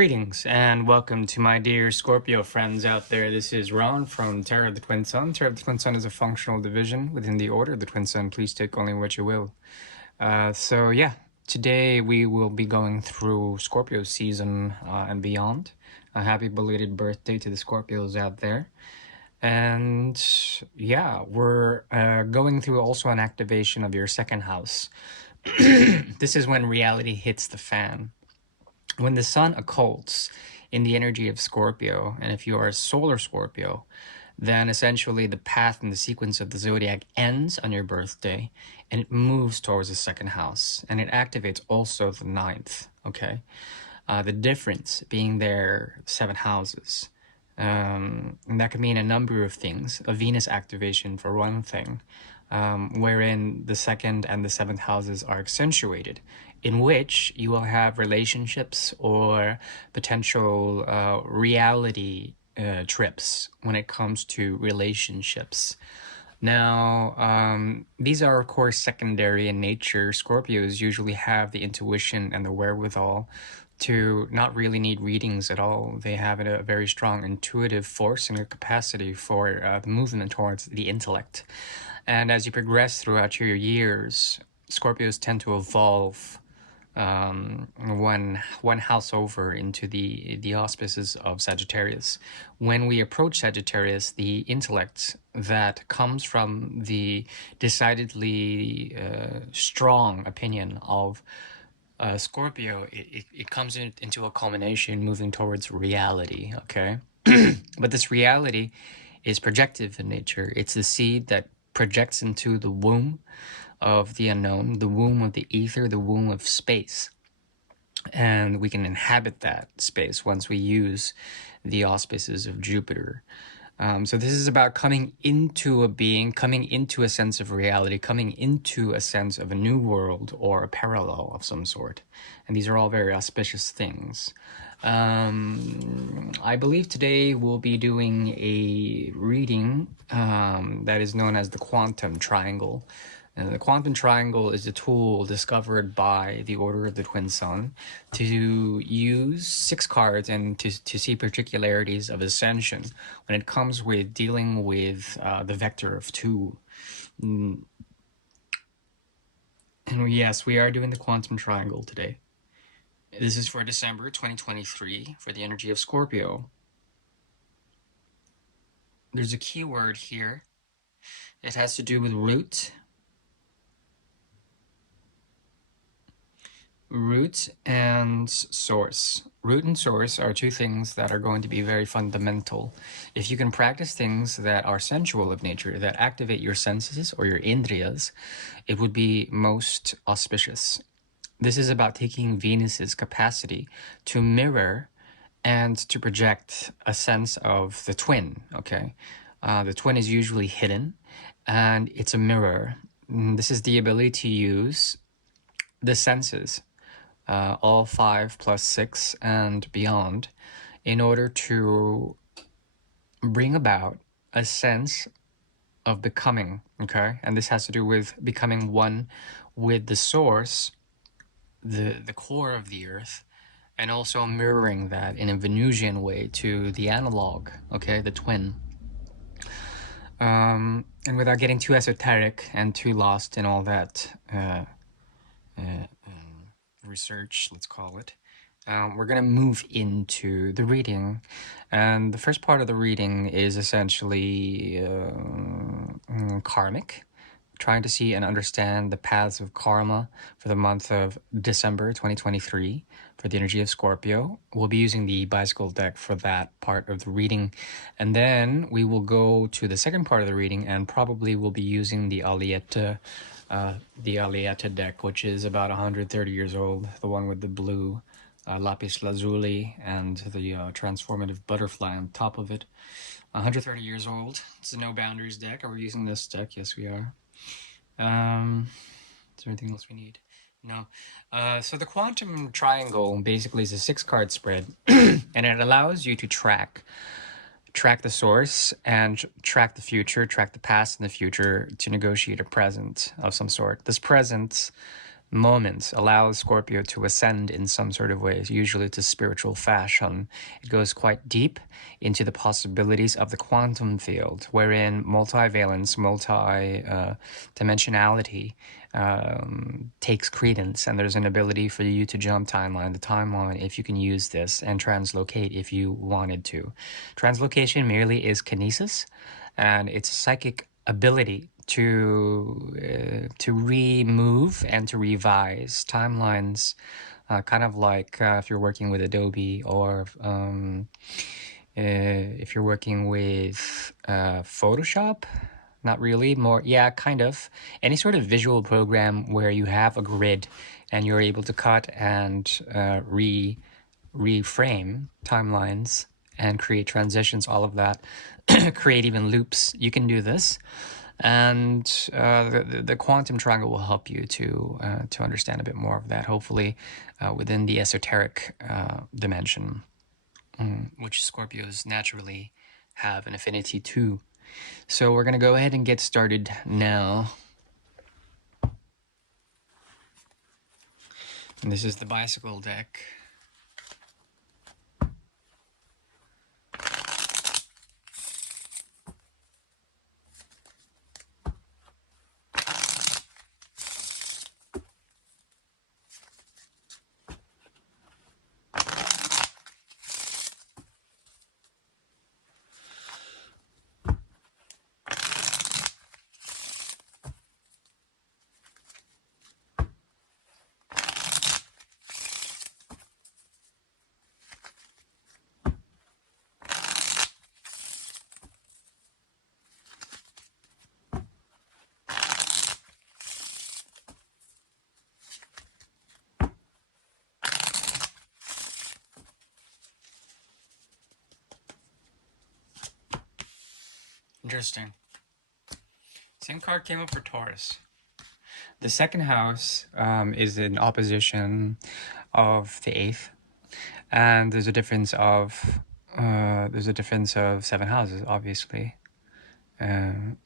Greetings and welcome to my dear Scorpio friends out there. This is Ron from Tarot of the Twin Sun. Tarot of the Twin Sun is a functional division within the Order of the Twin Sun. Please take only what you will. Today we will be going through Scorpio season and beyond. A happy belated birthday to the Scorpios out there. And yeah, we're going through also an activation of your second house. This is when reality hits the fan. When the sun occults in the energy of Scorpio, and if you are a solar Scorpio, then essentially the path and the sequence of the zodiac ends on your birthday and it moves towards the second house, and it activates also the ninth. Okay, the difference being their 7 houses. And that could mean a number of things. A Venus activation for one thing, wherein the second and the 7th houses are accentuated, in which you will have relationships or potential reality trips when it comes to relationships. Now, these are of course secondary in nature. Scorpios usually have the intuition and the wherewithal to not really need readings at all. They have a very strong intuitive force and a capacity for the movement towards the intellect. And as you progress throughout your years, Scorpios tend to evolve one house over into the auspices of Sagittarius. When we approach Sagittarius, the intellect that comes from the decidedly strong opinion of Scorpio, it comes into a culmination moving towards reality, okay? But this reality is projective in nature. It's the seed that projects into the womb of the unknown, the womb of the ether, the womb of space. And we can inhabit that space once we use the auspices of Jupiter. So this is about coming into a being, coming into a sense of reality, coming into a sense of a new world or a parallel of some sort. And these are all very auspicious things. I believe today we'll be doing a reading that is known as the quantum triangle. And the quantum triangle is a tool discovered by the Order of the Twin Sun to use 6 cards and to see particularities of ascension when it comes with dealing with the vector of 2. And yes, we are doing the quantum triangle today. This is for December 2023 for the energy of Scorpio. There's a keyword here. It has to do with root. Root and source. Root and source are 2 things that are going to be very fundamental. If you can practice things that are sensual of nature, that activate your senses or your indriyas, it would be most auspicious. This is about taking Venus's capacity to mirror and to project a sense of the twin, okay? The twin is usually hidden, and it's a mirror. This is the ability to use the senses, all 5 plus 6 and beyond, in order to bring about a sense of becoming, okay? And this has to do with becoming one with the source, the core of the earth, and also mirroring that in a Venusian way to the analog, okay, the twin. And without getting too esoteric and too lost in all that research, let's call it, we're going to move into the reading. And the first part of the reading is essentially karmic, trying to see and understand the paths of karma for the month of December 2023 for the energy of Scorpio. We'll be using the bicycle deck for that part of the reading. And then we will go to the second part of the reading, and probably we'll be using the Alietta deck, which is about 130 years old, the one with the blue lapis lazuli and the transformative butterfly on top of it. 130 years old. It's a no boundaries deck. Are we using this deck? Yes, we are. Is there anything else we need? No. So the quantum triangle basically is a 6-card spread, and it allows you to track the source and track the future, track the past and the future to negotiate a present of some sort. This present moments allows Scorpio to ascend in some sort of ways, usually to spiritual fashion. It goes quite deep into the possibilities of the quantum field, wherein multivalence, multi-dimensionality takes credence, and there's an ability for you to jump timeline, the timeline, if you can use this, and translocate if you wanted to. Translocation merely is kinesis, and it's a psychic ability to remove and to revise timelines, kind of like if you're working with Adobe, or if you're working with Photoshop. Not really, more, yeah, kind of. Any sort of visual program where you have a grid and you're able to cut and reframe timelines and create transitions, all of that, create even loops. You can do this. And the quantum triangle will help you to understand a bit more of that, hopefully within the esoteric dimension, which Scorpios naturally have an affinity to. So we're going to go ahead and get started now. And this is the bicycle deck. Interesting. Same card came up for Taurus. The second house is in opposition of the eighth, and there's a difference of 7 houses, obviously, and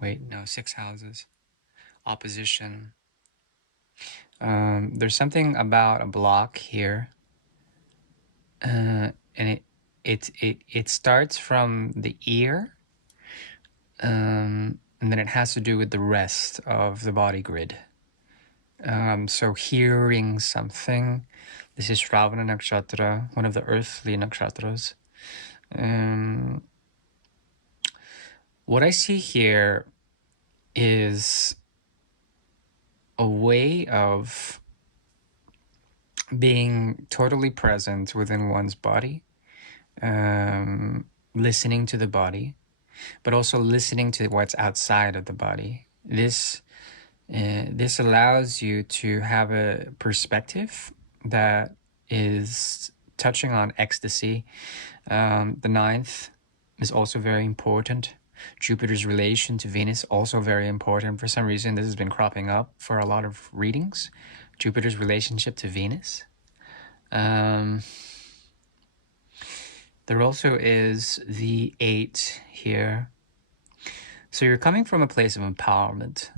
wait, no, 6 houses opposition. There's something about a block here, and it starts from the ear, and then it has to do with the rest of the body grid. So hearing something. This is Shravana Nakshatra, one of the earthly nakshatras. What I see here is a way of being totally present within one's body, listening to the body, but also listening to what's outside of the body. This allows you to have a perspective that is touching on ecstasy. The ninth is also very important. Jupiter's relation to Venus, also very important. For some reason, this has been cropping up for a lot of readings. Jupiter's relationship to Venus. There also is the 8 here. So you're coming from a place of empowerment.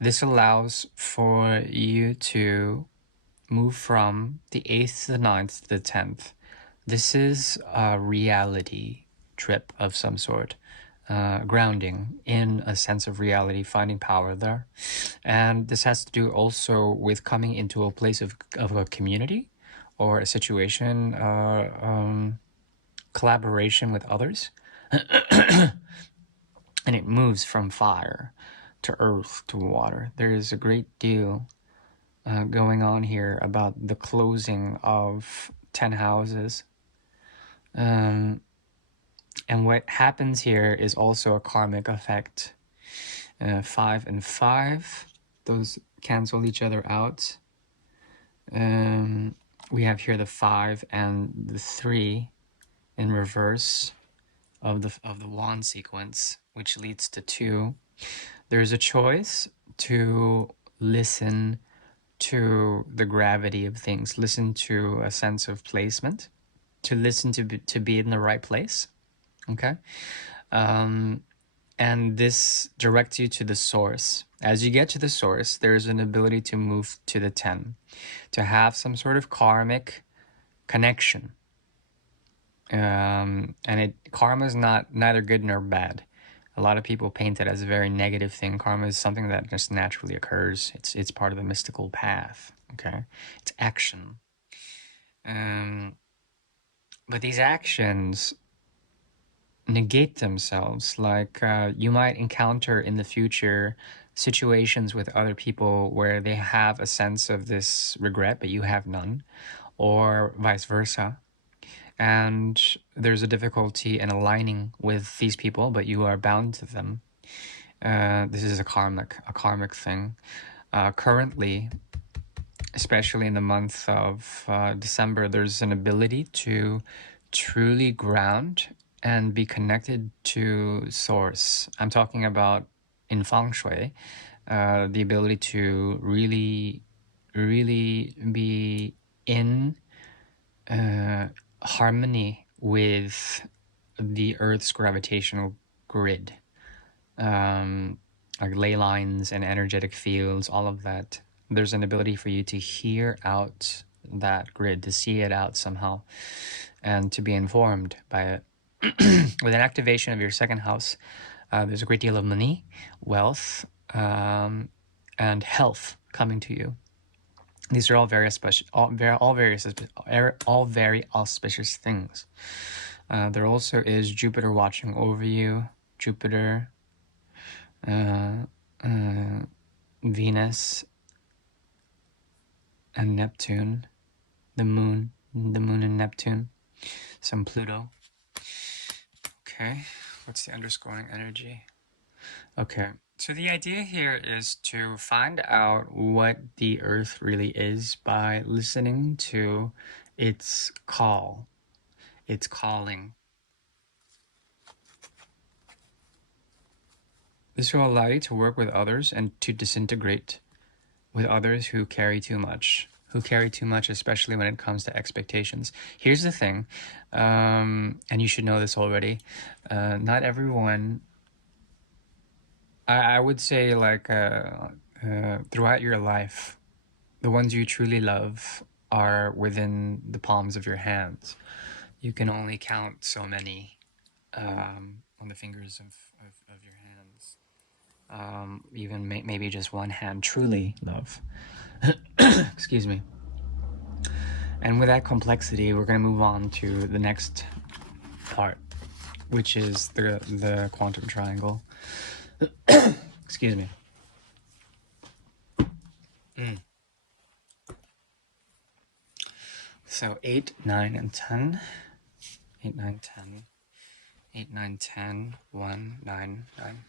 This allows for you to move from the 8th to the 9th to the 10th. This is a reality trip of some sort. Grounding in a sense of reality, finding power there. And this has to do also with coming into a place of a community or a situation, collaboration with others. And it moves from fire to earth to water. There is a great deal going on here about the closing of 10 houses. And what happens here is also a karmic effect. 5 and 5, those cancel each other out. We have here the 5 and the 3 in reverse of the wand sequence, which leads to 2. There's a choice to listen to the gravity of things, listen to a sense of placement, to listen to be in the right place. Okay. And this directs you to the source. As you get to the source, there's an ability to move to the 10, to have some sort of karmic connection. And karma is not neither good nor bad. A lot of people paint it as a very negative thing. Karma is something that just naturally occurs. It's part of the mystical path. Okay, it's action. Um, but these actions negate themselves. Like you might encounter in the future situations with other people where they have a sense of this regret, but you have none, or vice versa. And there's a difficulty in aligning with these people, but you are bound to them. This is a karmic thing. Currently, especially in the month of December, there's an ability to truly ground and be connected to source. I'm talking about in feng shui, the ability to really, really be in harmony with the Earth's gravitational grid, like ley lines and energetic fields, all of that. There's an ability for you to hear out that grid, to see it out somehow, and to be informed by it. With an activation of your second house, there's a great deal of money, wealth, and health coming to you. These are all very auspicious, all very auspicious things. There also is Jupiter watching over you. Jupiter, Venus, and Neptune. The moon and Neptune. Some Pluto. Okay, what's the underscoring energy? Okay, so the idea here is to find out what the Earth really is by listening to its call, its calling. This will allow you to work with others and to disintegrate with others who carry too much. Especially when it comes to expectations. Here's the thing, and you should know this already. Not everyone, I would say, like, throughout your life, the ones you truly love are within the palms of your hands. You can only count so many on the fingers of your hands. Even maybe just one hand truly love. Excuse me. And with that complexity, we're going to move on to the next part, which is the quantum triangle. Excuse me. So 8, 9, and 10. 8, 9, 10. 8, 9, 10. 1, 9, 9.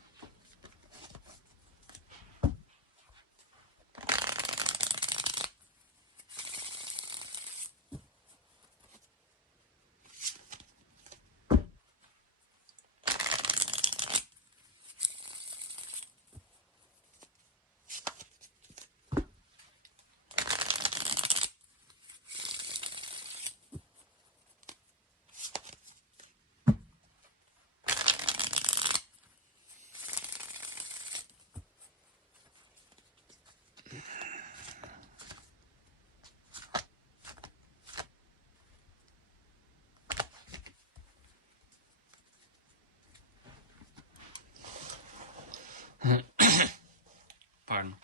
Pardon.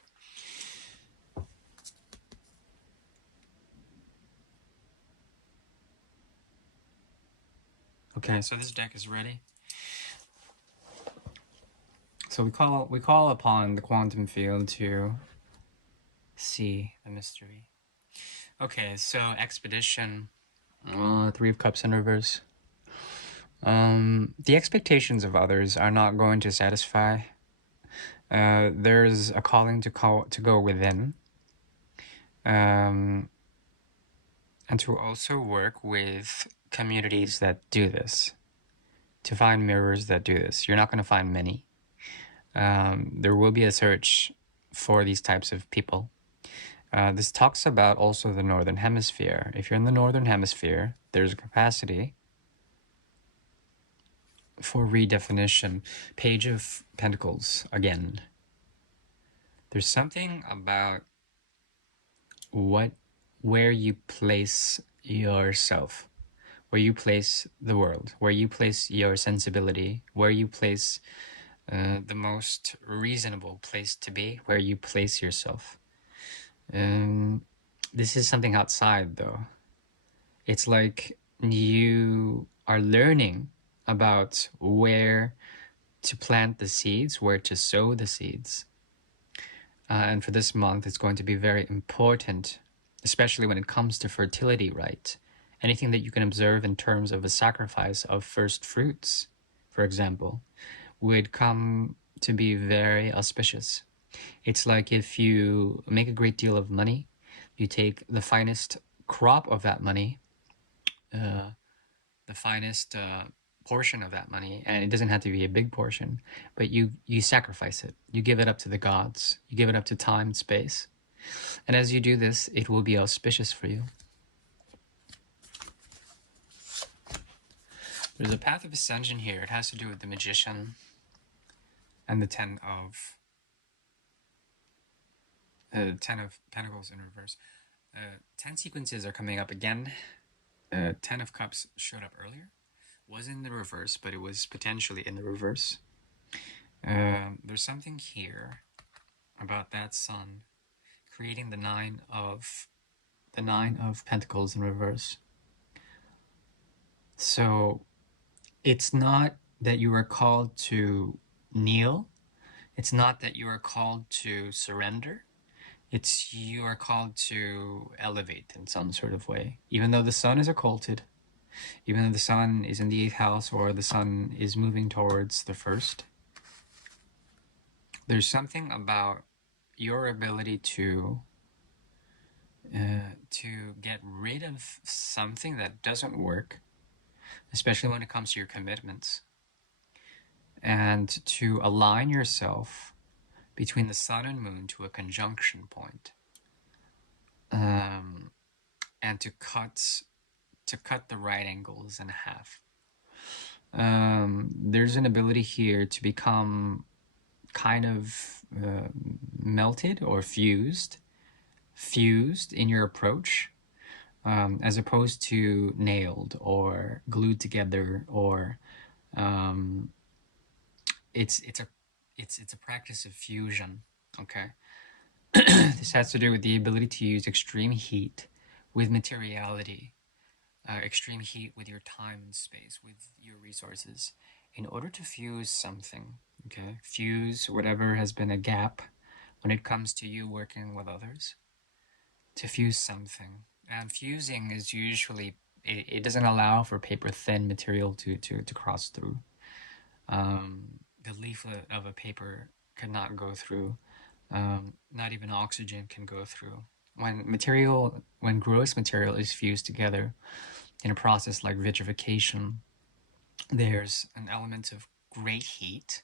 Okay, so this deck is ready. So we call upon the quantum field to see the mystery. Okay, so expedition, 3 of Cups in reverse. The expectations of others are not going to satisfy. There's a calling to go within, and to also work with communities that do this, to find mirrors that do this. You're not going to find many. There will be a search for these types of people. This talks about also the Northern Hemisphere. If you're in the Northern Hemisphere, there's a capacity for redefinition, Page of Pentacles again. There's something about where you place yourself, where you place the world, where you place your sensibility, where you place the most reasonable place to be, where you place yourself. This is something outside, though. It's like you are learning about where to plant the seeds, where to sow the seeds. And for this month, it's going to be very important, especially when it comes to fertility, right? Anything that you can observe in terms of a sacrifice of first fruits, for example, would come to be very auspicious. It's like if you make a great deal of money, you take the finest crop of that money, the finest portion of that money, and it doesn't have to be a big portion, but you sacrifice it. You give it up to the gods. You give it up to time and space. And as you do this, it will be auspicious for you. There's a path of ascension here. It has to do with the magician and the Ten of Pentacles in reverse. 10 sequences are coming up again. 10 of Cups showed up earlier. Was in the reverse, but it was potentially in the reverse. There's something here about that sun creating the nine of Pentacles in reverse. So it's not that you are called to kneel. It's not that you are called to surrender. It's you are called to elevate in some sort of way. Even though the sun is occulted, even though the sun is in the 8th house or the sun is moving towards the 1st, there's something about your ability to get rid of something that doesn't work, especially when it comes to your commitments, and to align yourself between the sun and moon to a conjunction point, and to cut the right angles in half. There's an ability here to become kind of melted or fused in your approach, as opposed to nailed or glued together, or it's a practice of fusion. Okay. This has to do with the ability to use extreme heat with materiality, extreme heat with your time and space, with your resources, in order to fuse something. Okay, fuse whatever has been a gap when it comes to you working with others, to fuse something. And fusing is usually, it doesn't allow for paper thin material to cross through. The leaflet of a paper cannot go through. Not even oxygen can go through. When gross material is fused together in a process like vitrification, there's an element of great heat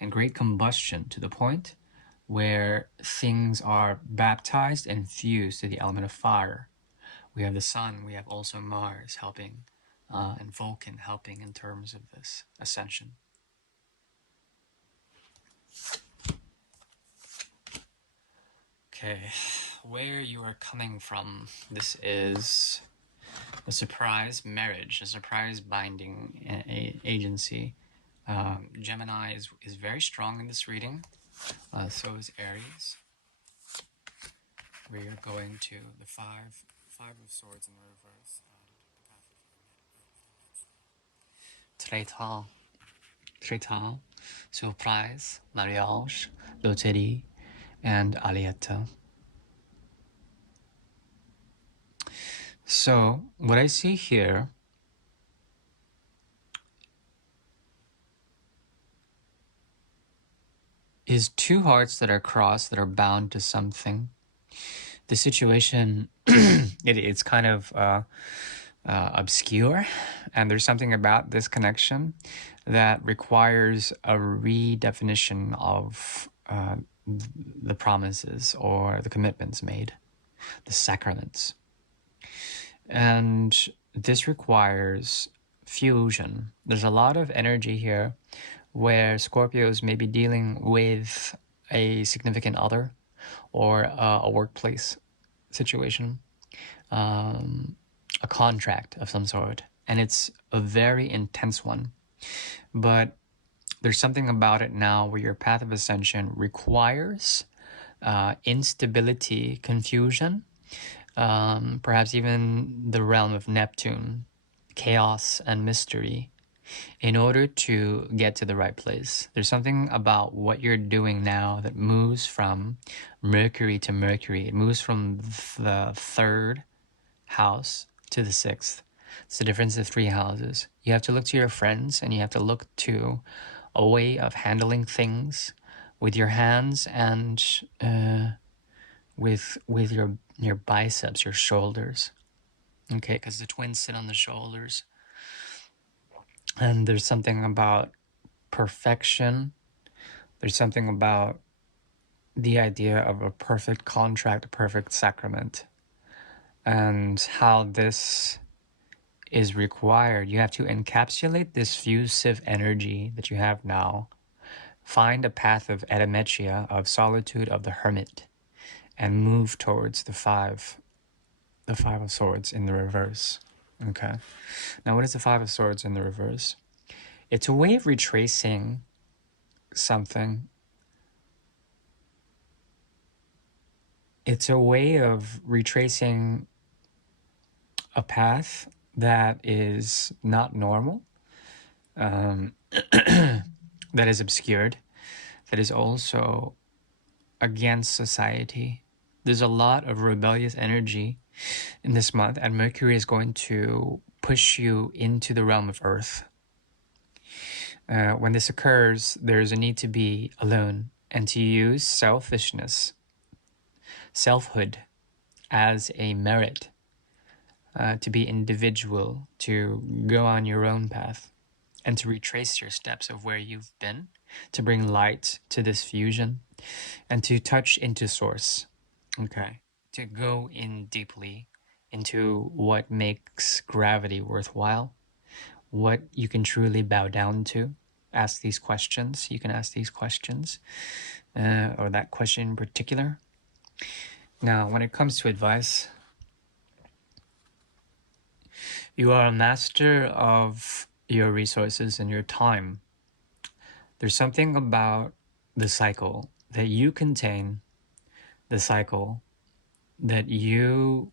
and great combustion to the point where things are baptized and fused to the element of fire. We have the sun, we have also Mars helping, and Vulcan helping in terms of this ascension. Okay, where you are coming from, this is a surprise marriage, a surprise binding agency. Gemini is very strong in this reading, so is Aries. We are going to the five of Swords in the reverse, and the path of traitor, surprise, mariage, loterie, and alietta. So what I see here is two hearts that are crossed, that are bound to something. The situation, it's kind of obscure, and there's something about this connection that requires a redefinition of the promises or the commitments made, the sacraments. And this requires fusion. There's a lot of energy here where Scorpios may be dealing with a significant other or a workplace situation, a contract of some sort, and it's a very intense one. But there's something about it now where your path of ascension requires instability, confusion, perhaps even the realm of Neptune, chaos and mystery, in order to get to the right place. There's something about what you're doing now that moves from Mercury to Mercury. It moves from the third house to the sixth. It's the difference of 3 houses. You have to look to your friends, and you have to look to a way of handling things with your hands and with your biceps, your shoulders. Okay, because the twins sit on the shoulders. And there's something about perfection. There's something about the idea of a perfect contract, a perfect sacrament, and how this is required. You have to encapsulate this fusive energy that you have now. Find a path of epimechia, of solitude, of the hermit, and move towards the five of swords in the reverse. Okay. Now, what is the 5 of swords in the reverse? It's a way of retracing something. It's a way of retracing a path that is not normal, that is obscured, that is also against society. There's a lot of rebellious energy in this month, and Mercury is going to push you into the realm of Earth. When this occurs, there's a need to be alone and to use selfishness, selfhood, as a merit, to be individual, to go on your own path, and to retrace your steps of where you've been, to bring light to this fusion, and to touch into source, okay? To go in deeply into what makes gravity worthwhile, what you can truly bow down to. Ask these questions. You can ask these questions, or that question in particular. Now, when it comes to advice, you are a master of your resources and your time. There's something about the cycle that you contain, the cycle that you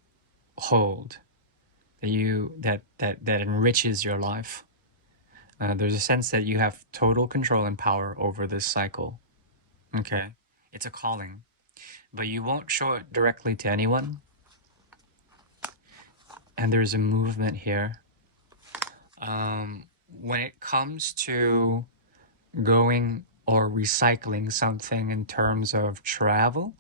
hold, that enriches your life. There's a sense that you have total control and power over this cycle. Okay, it's a calling, but you won't show it directly to anyone. And there's a movement here. When it comes to going or recycling something in terms of travel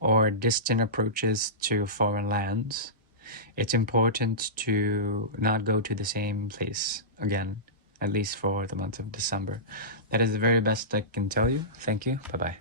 or distant approaches to foreign lands, it's important to not go to the same place again, at least for the month of December. That is the very best I can tell you. Thank you. Bye-bye.